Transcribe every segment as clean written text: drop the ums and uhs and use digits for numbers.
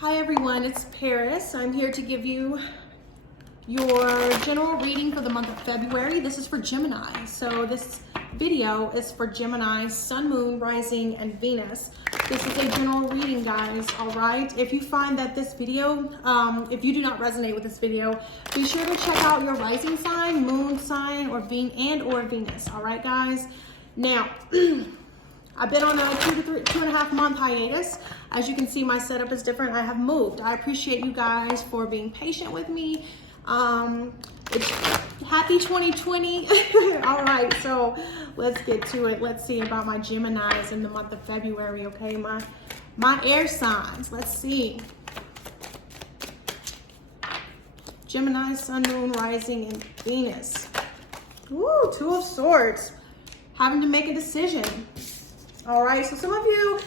Hi everyone, it's Paris. I'm here to give you your general reading for the month of February. This is for Gemini. So this video is for Gemini, Sun, Moon, Rising, and Venus. This is a general reading, guys, all right? If you find that this video, if you do not resonate with this video, be sure to check out your rising sign, moon sign, or Venus, all right, guys? Now, I've been on a 2.5 month hiatus. As you can see, my setup is different. I have moved. I appreciate you guys for being patient with me. It's happy 2020. All right, so let's get to it. Let's see about my Geminis in the month of February, okay? My air signs, let's see. Gemini, Sun, Moon, Rising, and Venus. Woo, Two of Swords. Having to make a decision. All right, so some of you,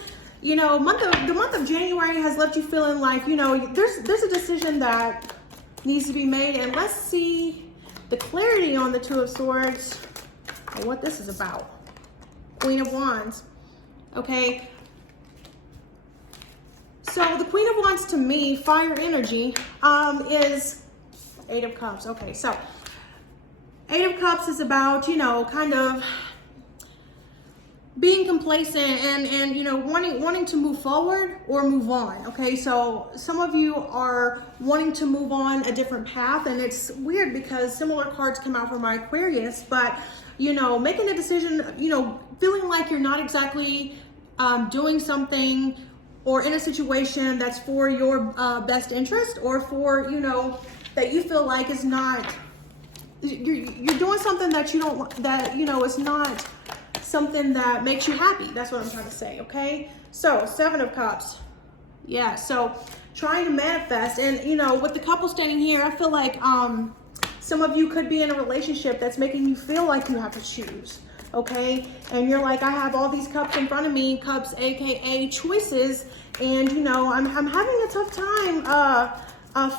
you know, the month of January has left you feeling like, you know, there's a decision that needs to be made, and let's see the clarity on the Two of Swords and what this is about. Queen of Wands, okay? So the Queen of Wands to me, fire energy, is Eight of Cups. Okay, so Eight of Cups is about, you know, kind of being complacent and you know, wanting to move forward or move on. Okay, so some of you are wanting to move on a different path, and it's weird because similar cards come out for my Aquarius, but you know, making a decision, you know, feeling like you're not exactly doing something or in a situation that's for your best interest, or for, you know, that you feel like is not, you're doing something that you don't, that, you know, is not something that makes you happy. That's what I'm trying to say, okay? So, Seven of Cups. Yeah, so trying to manifest. And, you know, with the couple standing here, I feel like some of you could be in a relationship that's making you feel like you have to choose, okay? And you're like, I have all these cups in front of me, cups, AKA choices, and, you know, I'm having a tough time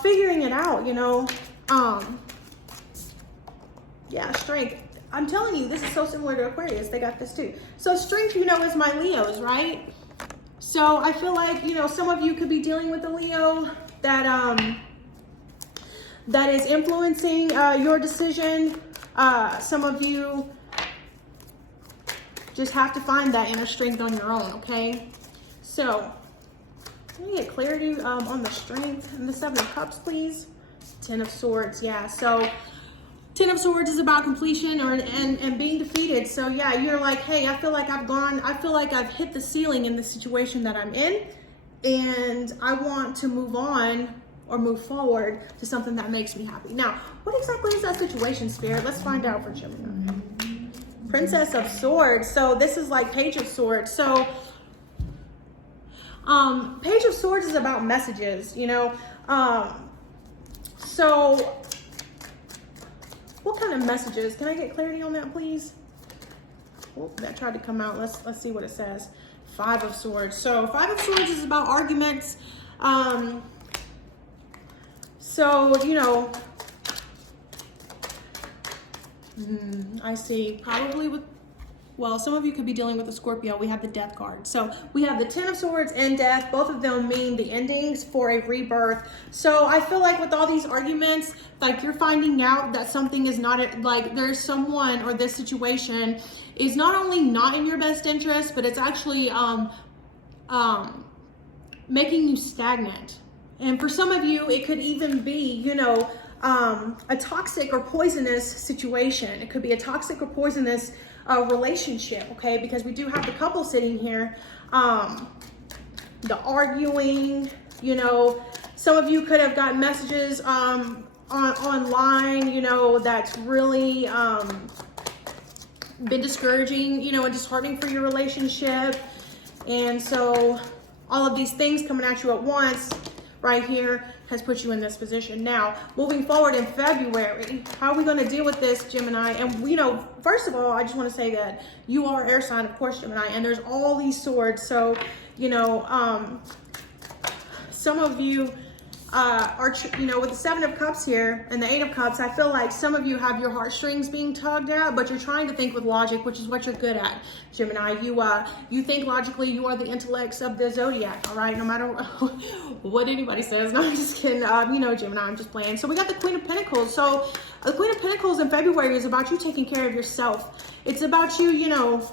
figuring it out, you know? Yeah, Strength. I'm telling you, this is so similar to Aquarius. They got this too. So Strength, you know, is my Leos, right? So I feel like, you know, some of you could be dealing with a Leo that that is influencing your decision. Some of you just have to find that inner strength on your own, okay? So can I get clarity on the Strength and the Seven of Cups, please? Ten of Swords, yeah. So Ten of Swords is about completion and being defeated. So yeah, you're like, hey, I feel like I've hit the ceiling in the situation that I'm in, and I want to move on or move forward to something that makes me happy. Now, what exactly is that situation, Spirit? Let's find out for Gemini. Princess of Swords. So this is like Page of Swords. So Page of Swords is about messages, you know. So what kind of messages? Can I get clarity on that, please? Oh, that tried to come out. Let's see what it says. Five of Swords. So Five of Swords is about arguments. So, you know, I see, probably with, well, some of you could be dealing with a Scorpio. We have the Death card. So we have the Ten of Swords and Death. Both of them mean the endings for a rebirth. So I feel like with all these arguments, like you're finding out that something is not, like there's someone or this situation is not only not in your best interest, but it's actually making you stagnant. And for some of you, it could even be, you know, a toxic or poisonous situation. It could be a toxic or poisonous relationship, okay? Because we do have the couple sitting here, the arguing, you know, some of you could have gotten messages online, you know, that's really been discouraging, you know, and disheartening for your relationship. And so all of these things coming at you at once right here has put you in this position. Now, moving forward in February, how are we going to deal with this, Gemini? And, you know, first of all, I just want to say that you are air sign, of course, Gemini, and there's all these swords. So, you know, some of you are, you know, with the 7 of Cups here and the 8 of Cups, I feel like some of you have your heartstrings being tugged at, but you're trying to think with logic, which is what you're good at, Gemini. You think logically. You are the intellects of the zodiac, all right? No matter what anybody says. No, I'm just kidding. You know, Gemini, I'm just playing. So we got the Queen of Pentacles. So the Queen of Pentacles in February is about you taking care of yourself. It's about you, you know,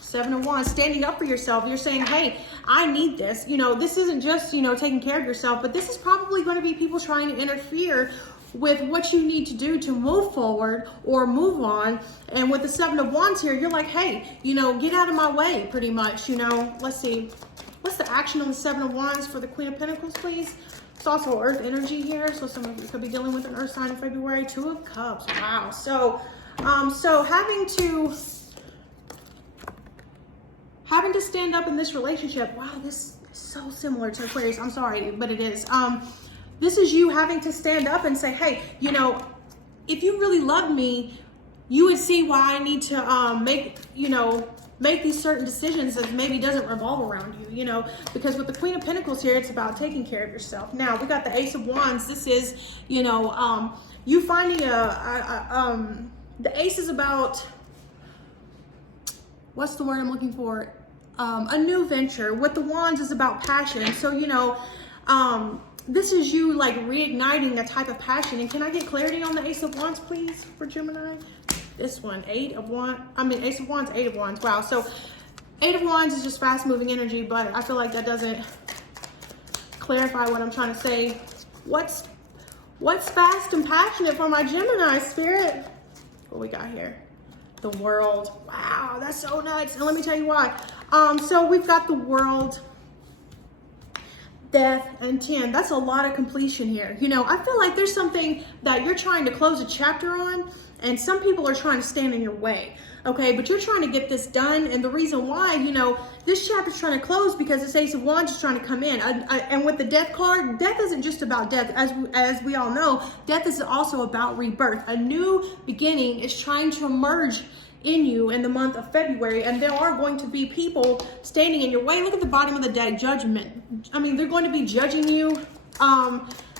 7 of Wands, standing up for yourself. You're saying, hey, I need this. You know, this isn't just, you know, taking care of yourself, but this is probably going to be people trying to interfere with what you need to do to move forward or move on. And with the 7 of Wands here, you're like, hey, you know, get out of my way, pretty much. You know, let's see. What's the action on the 7 of Wands for the Queen of Pentacles, please? It's also Earth energy here. So some of you could be dealing with an Earth sign in February. 2 of Cups. Wow. So having to stand up in this relationship. Wow, this is so similar to Aquarius. I'm sorry, but it is. This is you having to stand up and say, hey, you know, if you really love me, you would see why I need to make these certain decisions that maybe doesn't revolve around you, you know, because with the Queen of Pentacles here, it's about taking care of yourself. Now, we got the Ace of Wands. This is, you know, you finding the Ace is about, what's the word I'm looking for? A new venture. With the Wands is about passion. So, you know, this is you like reigniting a type of passion. And can I get clarity on the Ace of Wands, please, for Gemini? This one, Ace of Wands, 8 of Wands. Wow. So 8 of Wands is just fast moving energy, but I feel like that doesn't clarify what I'm trying to say. What's fast and passionate for my Gemini spirit? What we got here? The World. Wow, that's so nuts. And let me tell you why. So we've got the World, Death, and 10. That's a lot of completion here. You know, I feel like there's something that you're trying to close a chapter on, and some people are trying to stand in your way. Okay, but you're trying to get this done, and the reason why, you know, this chapter's trying to close because this Ace of Wands is trying to come in. And with the Death card, death isn't just about death. As we all know, death is also about rebirth. A new beginning is trying to emerge in you in the month of February, and there are going to be people standing in your way. Look at the bottom of the deck, Judgment. I mean, they're going to be judging you.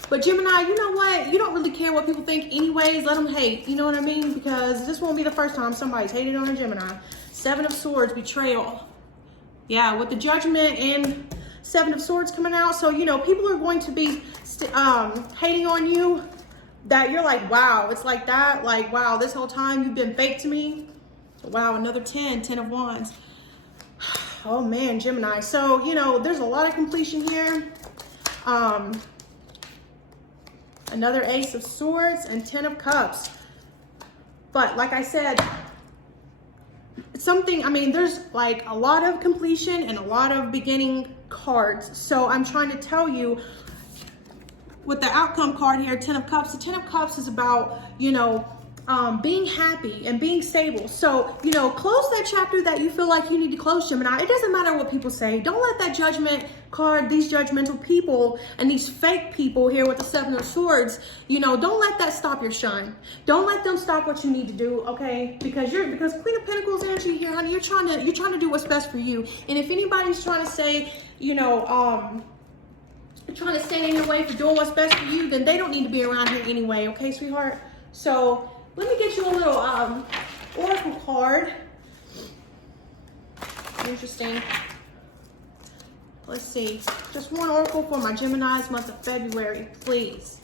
But Gemini, you know what? You don't really care what people think anyways. Let them hate, you know what I mean? Because this won't be the first time somebody's hated on a Gemini. 7 of Swords, betrayal. Yeah, with the Judgment and 7 of Swords coming out. So, you know, people are going to be hating on you that you're like, wow, it's like that. Like, wow, this whole time you've been fake to me. Wow, another 10 of Wands. Oh man, Gemini. So, you know, there's a lot of completion here. Another Ace of Swords and 10 of Cups. But like I said, I mean, there's like a lot of completion and a lot of beginning cards. So I'm trying to tell you with the outcome card here, 10 of Cups, the 10 of Cups is about, you know, being happy and being stable. So, you know, close that chapter that you feel like you need to close, Gemini. It doesn't matter what people say. Don't let that Judgment card, these judgmental people and these fake people here with the 7 of Swords, you know, don't let that stop your shine. Don't let them stop what you need to do, okay? Because Queen of Pentacles energy here, honey, you're trying to do what's best for you. And if anybody's trying to say, you know, trying to stand in your way for doing what's best for you, then they don't need to be around here anyway, okay, sweetheart? So let me get you a little oracle card. Interesting. Let's see. Just one oracle for my Gemini's month of February, please.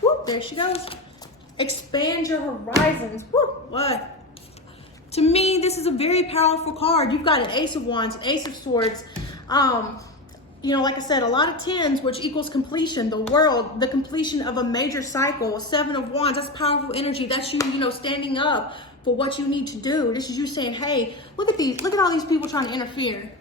Whoop, there she goes. Expand your horizons. Whoop, what? To me, this is a very powerful card. You've got an Ace of Wands, an Ace of Swords. You know, like I said, a lot of 10s, which equals completion, the World, the completion of a major cycle, 7 of Wands, that's powerful energy. That's you, you know, standing up for what you need to do. This is you saying, hey, look at all these people trying to interfere.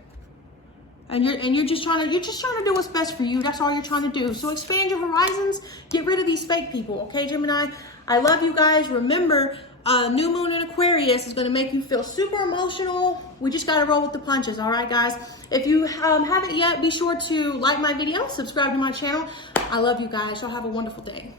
And you're just trying to do what's best for you. That's all you're trying to do. So expand your horizons, get rid of these fake people, okay, Gemini? I love you guys. Remember, new moon in Aquarius is going to make you feel super emotional. We just got to roll with the punches. All right, guys. If you haven't yet, be sure to like my video, subscribe to my channel. I love you guys. Y'all have a wonderful day.